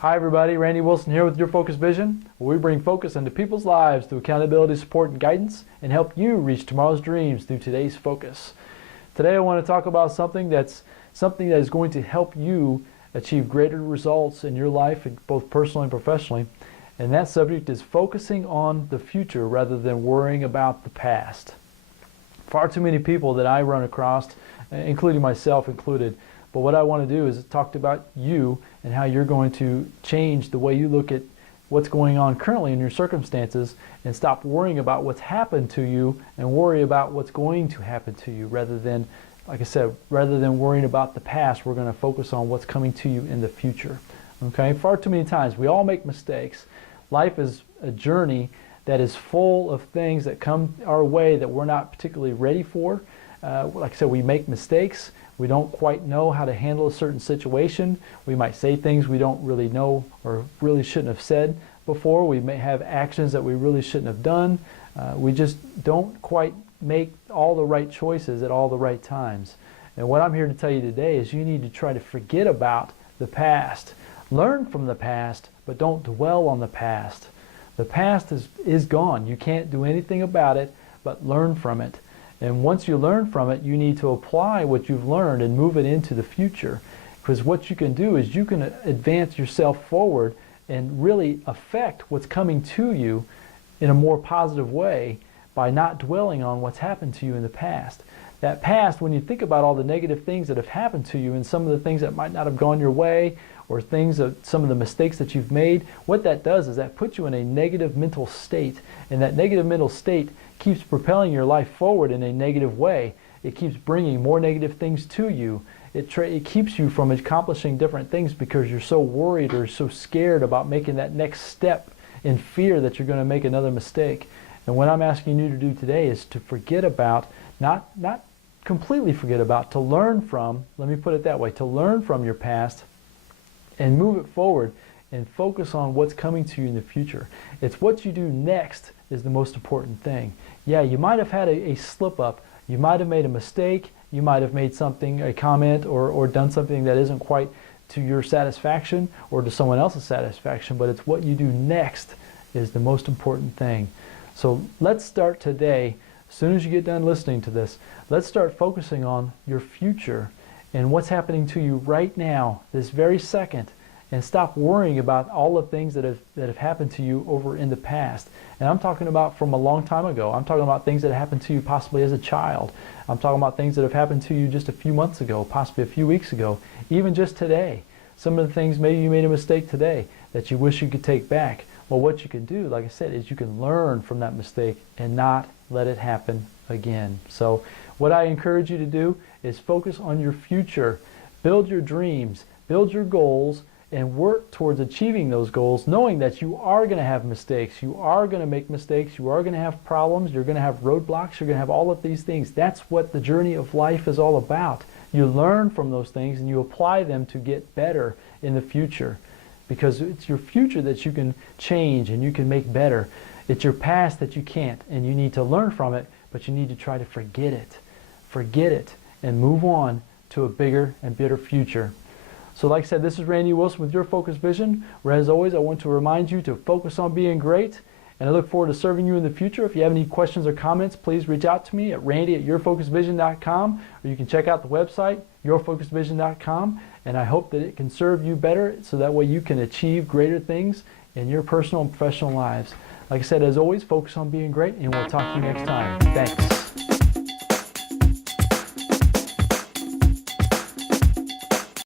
Hi everybody, Randy Wilson here with Your Focus Vision, where we bring focus into people's lives through accountability, support, and guidance, and help you reach tomorrow's dreams through today's focus. Today I want to talk about something that is going to help you achieve greater results in your life, both personally and professionally, and that subject is focusing on the future rather than worrying about the past. Far too many people that I run across, including myself included, but what I want to do is talk about you and how you're going to change the way you look at what's going on currently in your circumstances and stop worrying about what's happened to you and worry about what's going to happen to you rather than, like I said, rather than worrying about the past, we're going to focus on what's coming to you in the future. Okay? Far too many times we all make mistakes. Life is a journey that is full of things that come our way that we're not particularly ready for. Like I said, we make mistakes. We don't quite know how to handle a certain situation. We might say things we don't really know or really shouldn't have said before. We may have actions that we really shouldn't have done. We just don't quite make all the right choices at all the right times. And what I'm here to tell you today is you need to try to forget about the past. Learn from the past, but don't dwell on the past. The past is gone. You can't do anything about it but learn from it. And once you learn from it, you need to apply what you've learned and move it into the future. Because what you can do is you can advance yourself forward and really affect what's coming to you in a more positive way by not dwelling on what's happened to you in the past. That past, when you think about all the negative things that have happened to you and some of the things that might not have gone your way or some of the mistakes that you've made, what that does is that puts you in a negative mental state. And that negative mental state keeps propelling your life forward in a negative way. It keeps bringing more negative things to you. It keeps you from accomplishing different things because you're so worried or so scared about making that next step in fear that you're going to make another mistake. And what I'm asking you to do today is to forget about, not completely forget about, to learn from, let me put it that way, to learn from your past and move it forward and focus on what's coming to you in the future. It's what you do next is the most important thing. Yeah, you might have had a slip up. You might have made a mistake. You might have made a comment or done something that isn't quite to your satisfaction or to someone else's satisfaction, but it's what you do next is the most important thing. So let's start today. As soon as you get done listening to this, let's start focusing on your future and what's happening to you right now, this very second, and stop worrying about all the things that have happened to you over in the past. And I'm talking about from a long time ago. I'm talking about things that happened to you possibly as a child. I'm talking about things that have happened to you just a few months ago, possibly a few weeks ago, even just today. Some of the things, maybe you made a mistake today that you wish you could take back. Well, what you can do, like I said, is you can learn from that mistake and not let it happen again. So what I encourage you to do is focus on your future. Build your dreams, build your goals, and work towards achieving those goals, knowing that you are going to have mistakes, you are going to make mistakes, you are going to have problems, you're going to have roadblocks, you're going to have all of these things. That's what the journey of life is all about. You learn from those things and you apply them to get better in the future, because it's your future that you can change and you can make better. It's your past that you can't, and you need to learn from it, but you need to try to forget it. Forget it and move on to a bigger and better future. So like I said, this is Randy Wilson with Your Focus Vision, where as always I want to remind you to focus on being great, and I look forward to serving you in the future. If you have any questions or comments, please reach out to me at randy@yourfocusvision.com, or you can check out the website, yourfocusvision.com, and I hope that it can serve you better so that way you can achieve greater things in your personal and professional lives. Like I said, as always, focus on being great, and we'll talk to you next time. Thanks.